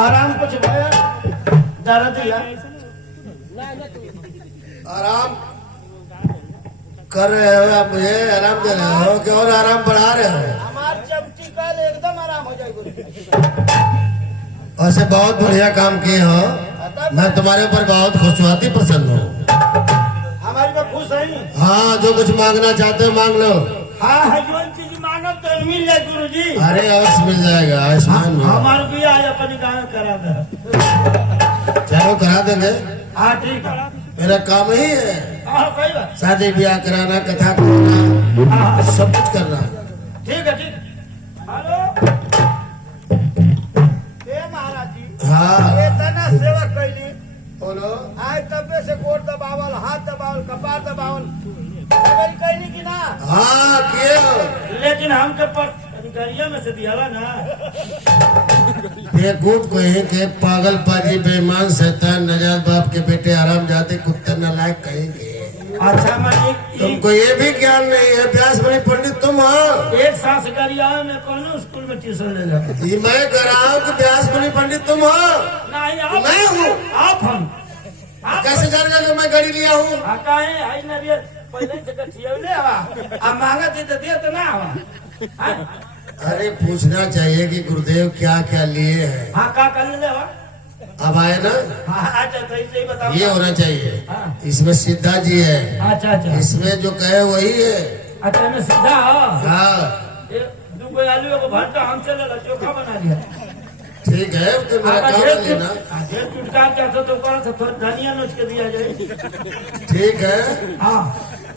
आराम कुछ आराम कर रहे हो आप, मुझे आराम दे रहे हो कि और आराम बढ़ा रहे हो? हमारी चमटी कल एकदम आराम हो जाएगी। वैसे बहुत बढ़िया काम किए हो, मैं तुम्हारे ऊपर बहुत खुशहाली प्रसन्न हूँ। हमारी में खुश है। हाँ, जो कुछ मांगना चाहते हो मांग लो। हाँ है, जो चीज मांगो तो मिल जाए गुरु जी। अरे अवश्य मिल जाएगा, आयुष्मान हो। हमारे भी आज अपनी गाँव करा दे। चलो करा देंगे, हाँ ठीक है, मेरा काम ही है। हाँ कोई बात। शादी ब्याह कराना, कथा कराना, सब कुछ करना। ठीक है ठीक है। हेलो महाराज जी। हाँ इतना सेवा कैली, बोलो। आज तबे से गोड़ दबावल, हाथ दबावल, कपार दबावल कैली की ना। हाँ किए हो। लेकिन हमके पर गरिया में से दिया ना। बेवकूफ कहीं के, पागल पाजी, बेईमान, शैतान, नजात बाप के बेटे, आराम जाते कुत्ते नालायक कहेंगे। अच्छा मालिक, तुमको ये भी ज्ञान नहीं है, व्यास बनी पंडित तुम हो। एक साल से गरिया में कौन स्कूल में ट्यूशन ले जाते? ये मैं कर रहा हूँ कि व्यास बनी पंडित तुम हो। नहीं आप, मैं हूँ। आप हम कैसे जानेगा कि मैं गाड़ी लिया हूँ? काहे आई ना रे पहले से कठिया ले आवा, अब मांगा थी तो दे तो ना आवा। अरे पूछना चाहिए कि गुरुदेव क्या क्या लिए हैं। हाँ का कर ले आवा। अब आए ना, हाँ अच्छा तो इसे बताओ। ये होना चाहिए। हाँ। इसमें सीधा जी है, अच्छा अच्छा इसमें जो कहे वही है। अच्छा मैं सीधा हो। हाँ दो कोई आलू को भरता हमसे ले लो, चोखा बना दिया। ठीक है, तो मेरा काम है लेना। ये चुटका क्या तो करा तो थोड़ा धनिया नोच के दिया जाए। ठीक है, हाँ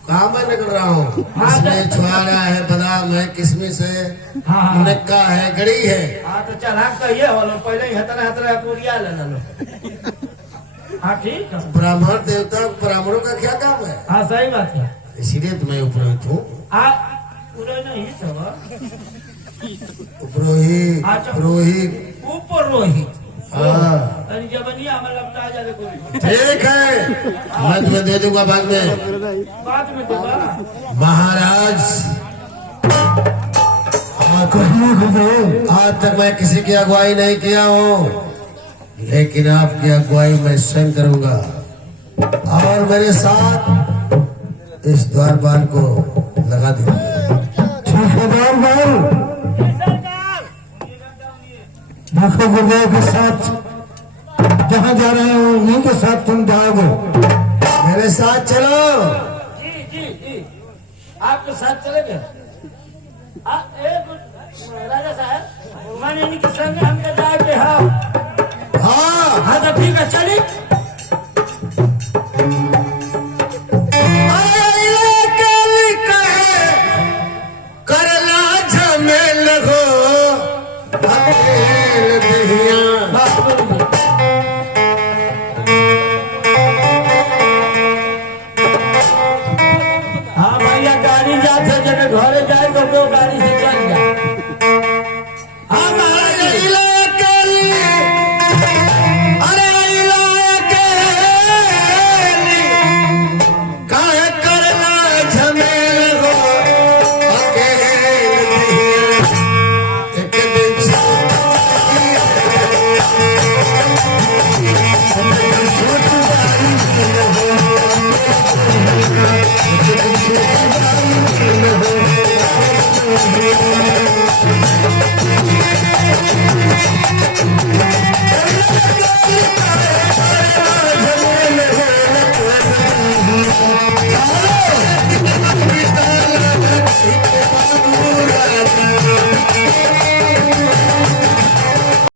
कहाँ मैं निकल रहा हूँ? इसमें छुआरा है, बादाम है, किशमिश है, हाँ मुनक्का है, गड़ी है। हाँ तो चढ़ा कहिए वालों पहले ही हतरा हतरा पूरिया ले लो। हाँ ठीक है। ब्राह्मण देवता ब्राह्मणों का क्या काम है? हाँ सही बात है। इसीलिए तो मैं उपरोहित हूँ। पूरा नहीं सब उपरोहित, अच्छा। पुरोहित। ऊपर रोहित। हाँ जबनिया में लगता है जाले कोई। ठीक है, मैं तुम्हें दे दूंगा बाद में। बाद में देगा। महाराज, आज तक मैं किसी की अगुवाई नहीं किया हूँ, लेकिन आपकी अगुवाई मैं स्वयं करूंगा। और मेरे साथ इस द्वारपाल को लगा दूंगा। देखो गुरुदेव के साथ जहाँ जा रहे हो उन्हीं के साथ तुम जाओगे, मेरे साथ चलो। जी जी जी आपके साथ चलेंगे। एक राजा साहब मैंने इनके संग हमने जाके हाँ हाँ तो ठीक है चलिए। करला झमेल हो,